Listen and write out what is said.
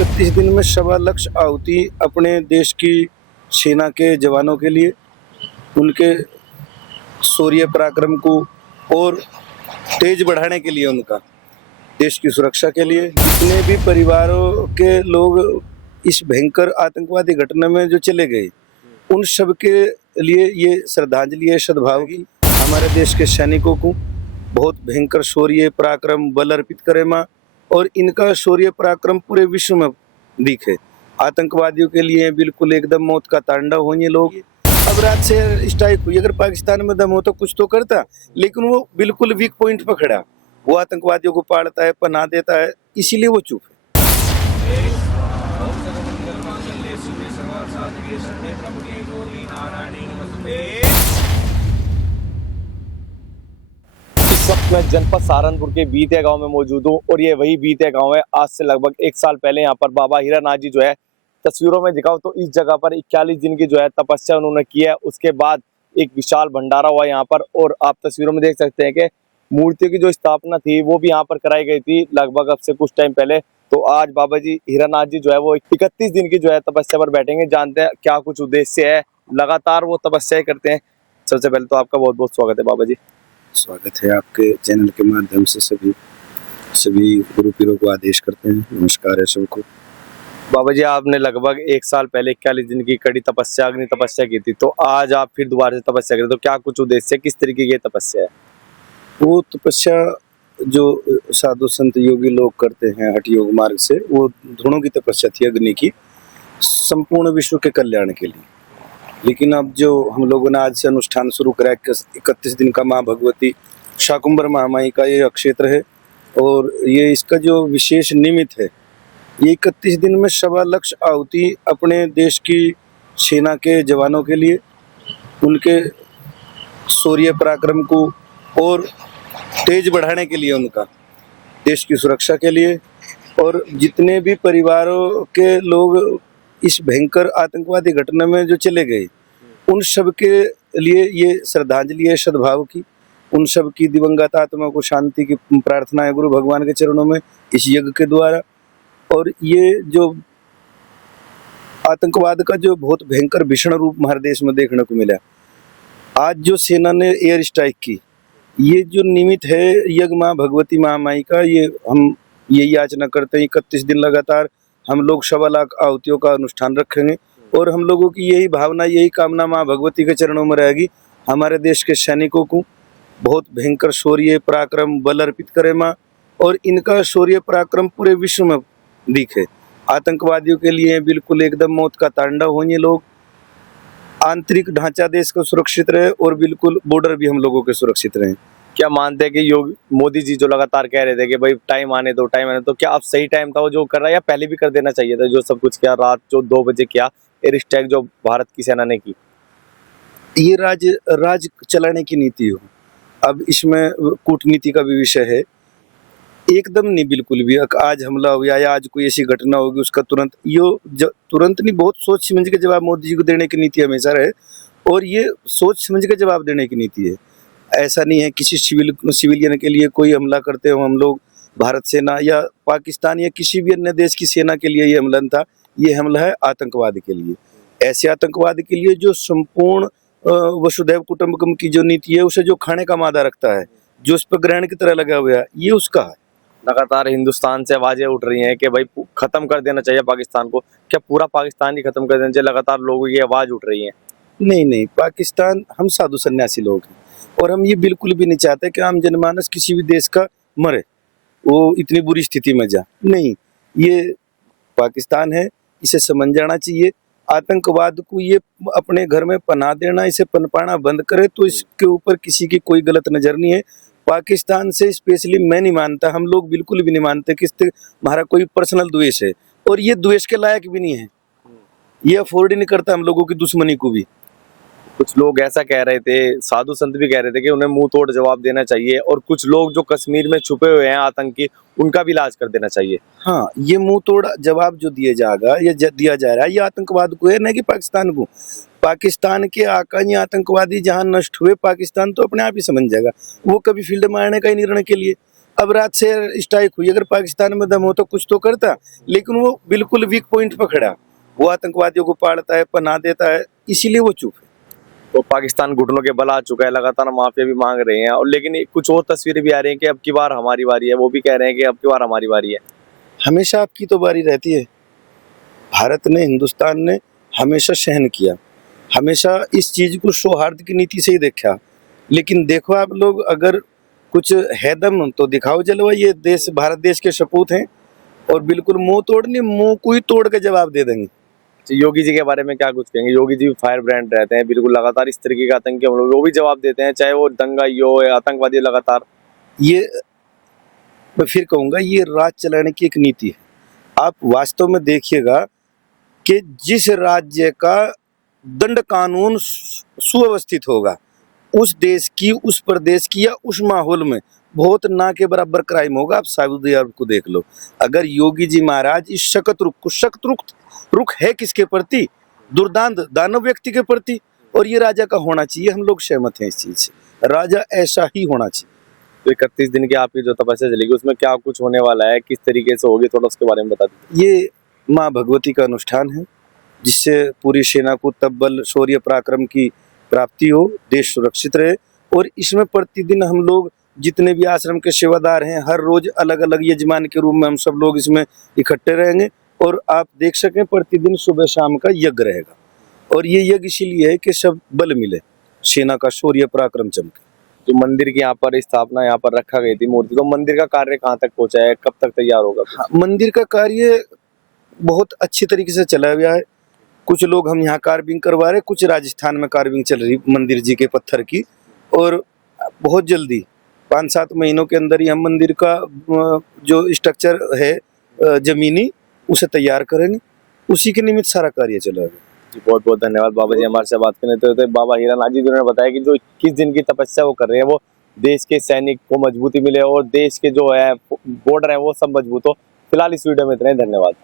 31 दिन में 1.25 लाख आहुति अपने देश की सेना के जवानों के लिए, उनके शौर्य पराक्रम को और तेज बढ़ाने के लिए, उनका देश की सुरक्षा के लिए। जितने भी परिवारों के लोग इस भयंकर आतंकवादी घटना में जो चले गए, उन सब के लिए ये श्रद्धांजलि है सद्भाव की। हमारे देश के सैनिकों को बहुत भयंकर शौर्य पराक्रम बल अर्पित करे माँ, और इनका शौर्य पराक्रम पूरे विश्व में दिखे। आतंकवादियों के लिए बिल्कुल एकदम मौत का तांडव हो ये लोग। अब रात से स्ट्राइक हुई, अगर पाकिस्तान में दम हो तो कुछ तो करता, लेकिन वो बिल्कुल वीक पॉइंट पर खड़ा। वो आतंकवादियों को पालता है, पनाह देता है, इसीलिए वो चुप है। इस वक्त मैं जनपद सहारनपुर के बीते गांव में मौजूद हूँ और ये वही बीते गांव है। आज से लगभग 1 साल पहले यहाँ पर बाबा हीरानाथ जी जो है, तस्वीरों में दिखाओ तो इस जगह पर 41 दिन की जो है तपस्या उन्होंने की है। उसके बाद एक विशाल भंडारा हुआ यहाँ पर, और आप तस्वीरों में देख सकते हैं कि मूर्तियों की जो स्थापना थी वो भी यहाँ पर कराई गई थी लगभग अब से कुछ टाइम पहले। तो आज बाबा जी हीरानाथ जी जो है वो 31 दिन की जो है तपस्या पर बैठेंगे। जानते हैं क्या कुछ उद्देश्य है, लगातार वो तपस्या करते हैं। सबसे पहले तो आपका बहुत बहुत स्वागत है बाबा जी। स्वागत है आपके चैनल के माध्यम से। सभी गुरु पीरों को आदेश करते हैं, नमस्कार है सबको। बाबा जी, आपने लगभग 1 साल पहले 41 दिन की कड़ी तपस्या, अग्नि तपस्या की थी, तो आज आप फिर दोबारा से तपस्या करें, तो क्या कुछ उद्देश्य है, किस तरीके की तपस्या है? वो तपस्या जो साधु संत योगी लोग करते हैं हठ योग मार्ग से, वो धुनों की तपस्या थी, अग्नि की, संपूर्ण विश्व के कल्याण के लिए। लेकिन अब जो हम लोगों ने आज से अनुष्ठान शुरू करा, 31 दिन का माँ भगवती शाकुंभर महामाई का ये क्षेत्र है, और ये इसका जो विशेष निमित्त है, ये 31 दिन में 1.25 लाख आहुति अपने देश की सेना के जवानों के लिए, उनके शौर्य पराक्रम को और तेज बढ़ाने के लिए, उनका देश की सुरक्षा के लिए। और जितने भी परिवारों के लोग इस भयंकर आतंकवादी घटना में जो चले गए, उन सब के लिए ये श्रद्धांजलि है सद्भाव की। उन सब की दिवंगत आत्मा को शांति की प्रार्थना है गुरु भगवान के चरणों में इस यज्ञ के द्वारा। और ये जो आतंकवाद का जो बहुत भयंकर भीषण रूप हमारे देश में देखने को मिला, आज जो सेना ने एयर स्ट्राइक की, ये जो निमित्त है यज्ञ माँ भगवती महामाई का, ये हम यही याचना करते हैं 31 दिन लगातार हम लोग 1.25 लाख आहुतियों का अनुष्ठान रखेंगे। और हम लोगों की यही भावना, यही कामना माँ भगवती के चरणों में रहेगी, हमारे देश के सैनिकों को बहुत भयंकर शौर्य पराक्रम बल अर्पित करे माँ, और इनका शौर्य पराक्रम पूरे विश्व में दिखे। आतंकवादियों के लिए बिल्कुल एकदम मौत का तांडव हो ये लोग। आंतरिक ढांचा देश का सुरक्षित रहे और बिल्कुल बॉर्डर भी हम लोगों के सुरक्षित रहे। क्या मानते हैं कि मोदी जी जो लगातार कह रहे थे कि भाई टाइम आने दो, टाइम आने दो, क्या अब सही टाइम था वो जो कर रहा है, या पहले भी कर देना चाहिए था जो सब कुछ किया, रात जो 2 बजे किया एयर स्ट्राइक जो भारत की सेना ने की? ये राज चलाने की नीति हो, अब इसमें कूटनीति का भी विषय है। एकदम नहीं, बिल्कुल भी आज हमला हो या आज कोई ऐसी घटना होगी उसका तुरंत नहीं, बहुत सोच समझ के जवाब मोदी जी को देने की नीति हमेशा रहे, और ये सोच समझ के जवाब देने की नीति है। ऐसा नहीं है किसी सिविलियन के लिए कोई हमला करते हो हम लोग, भारत सेना या पाकिस्तान या किसी भी अन्य देश की सेना के लिए ये हमला था। ये हमला है आतंकवाद के लिए, ऐसे आतंकवाद के लिए जो संपूर्ण वसुधैव कुटुंबकम की जो नीति है, उसे जो खाने का मादा रखता है, जो उस पर ग्रहण की तरह लगा हुआ है, ये उसका है। लगातार हिंदुस्तान से आवाजें उठ रही हैं कि भाई खत्म कर देना चाहिए पाकिस्तान को, क्या पूरा पाकिस्तान ही खत्म कर देना चाहिए? लगातार लोगों की आवाज उठ रही है। नहीं, पाकिस्तान, हम साधु सन्यासी लोग हैं, और हम ये बिल्कुल भी नहीं चाहते कि आम जनमानस किसी भी देश का मरे, वो इतनी बुरी स्थिति में जा। नहीं, ये पाकिस्तान है, इसे समझ जाना चाहिए। आतंकवाद को ये अपने घर में पनाह देना, इसे पनपाना बंद करे, तो इसके ऊपर किसी की कोई गलत नजर नहीं है। पाकिस्तान से स्पेशली मैं नहीं मानता, हम लोग बिल्कुल भी नहीं मानते कि हमारा कोई पर्सनल द्वेष है, और ये द्वेष के लायक भी नहीं है। ये अफोर्ड ही नहीं करता हम लोगों की दुश्मनी को भी। कुछ लोग ऐसा कह रहे थे, साधु संत भी कह रहे थे कि उन्हें मुंह तोड़ जवाब देना चाहिए, और कुछ लोग जो कश्मीर में छुपे हुए हैं आतंकी, उनका भी इलाज कर देना चाहिए। हाँ, ये मुंह तोड़ जवाब जो दिया जाएगा, ये दिया जा रहा है, ये आतंकवाद को है, न कि पाकिस्तान को। पाकिस्तान के आकांक्षी आतंकवादी जहां नष्ट हुए, पाकिस्तान तो अपने आप ही समझ जाएगा, वो कभी फील्ड में आने का ही निर्णय के लिए। अब रात से स्ट्राइक हुई, अगर पाकिस्तान में दम हो तो कुछ तो करता, लेकिन वो बिल्कुल वीक पॉइंट पर खड़ा, वो आतंकवादियों को पालता है, पनाह देता है, इसीलिए वो चुप है। तो पाकिस्तान घुटनों के बल आ चुका है, लगातार माफिया भी मांग रहे हैं, और लेकिन कुछ और तस्वीरें भी आ रही हैं कि अब की बार हमारी बारी है, वो भी कह रहे हैं कि अब की बार हमारी बारी है। हमेशा आपकी तो बारी रहती है। भारत ने, हिंदुस्तान ने हमेशा सहन किया, हमेशा इस चीज को सौहार्द की नीति से ही देखा। लेकिन देखो आप लोग, अगर कुछ है दम तो दिखाओ जलवा। ये देश, भारत देश के सपूत हैं और बिल्कुल मुंह तोड़ने, मुंह को ही तोड़ के जवाब दे देंगे। योगी जी के बारे में क्या कुछ कहेंगे? योगी जी फायर ब्रांड रहते हैं, बिल्कुल लगातार इस तरीके के आतंकी हमलों वो भी जवाब देते हैं, चाहे वो दंगाई हो या आतंकवादी, लगातार। ये मैं फिर कहूंगा, ये राज चलाने की एक नीति है। आप वास्तव में देखिएगा कि जिस राज्य का दंड कानून सुव्यवस्थित होगा, उस देश की, उस प्रदेश की या उस माहौल में बहुत ना के बराबर क्राइम होगा। आप सऊदी अरब को देख लो। अगर योगी जी महाराज इस सख्त रुख है किसके प्रति? दुर्दांत दानव व्यक्ति के प्रति। और ये राजा का होना चाहिए, हम लोग सहमत हैं इस चीज से। राजा ऐसा ही होना चाहिए। तो 31 दिन की आपकी जो तपस्या चलेगी, उसमें क्या कुछ होने वाला है, किस तरीके से होगी, थोड़ा उसके बारे में बता दीजिए। ये माँ भगवती का अनुष्ठान है, जिससे पूरी सेना को तब्बल शौर्य पराक्रम की प्राप्ति हो, देश सुरक्षित रहे। और इसमें प्रतिदिन हम लोग जितने भी आश्रम के सेवादार हैं, हर रोज अलग अलग यजमान के रूप में हम सब लोग इसमें इकट्ठे रहेंगे। और आप देख सकें, प्रतिदिन सुबह शाम का यज्ञ रहेगा। और ये यज्ञ इसीलिए है कि सब बल मिले, सेना का शौर्य पराक्रम चमके। जो मंदिर की यहाँ पर स्थापना यहाँ पर रखा गई थी मूर्ति, तो मंदिर का कार्य कहाँ तक पहुंचा है, कब तक तैयार होगा? हाँ, मंदिर का कार्य बहुत अच्छी तरीके से चला गया है। कुछ लोग हम यहाँ कार्विंग करवा रहे, कुछ राजस्थान में कार्विंग चल रही मंदिर जी के पत्थर की। और बहुत जल्दी 5-7 महीनों के अंदर ही हम मंदिर का जो स्ट्रक्चर है जमीनी, उसे तैयार करेंगे। उसी के निमित्त सारा कार्य चला गया। बहुत बहुत धन्यवाद बाबा जी हमारे से बात करने। तो बाबा हीरानाथ जी ने बताया कि जो 21 दिन की तपस्या वो कर रहे हैं, वो देश के सैनिक को मजबूती मिले और देश के जो है बॉर्डर है वो सब मजबूत हो। फिलहाल इस वीडियो में इतना ही, धन्यवाद।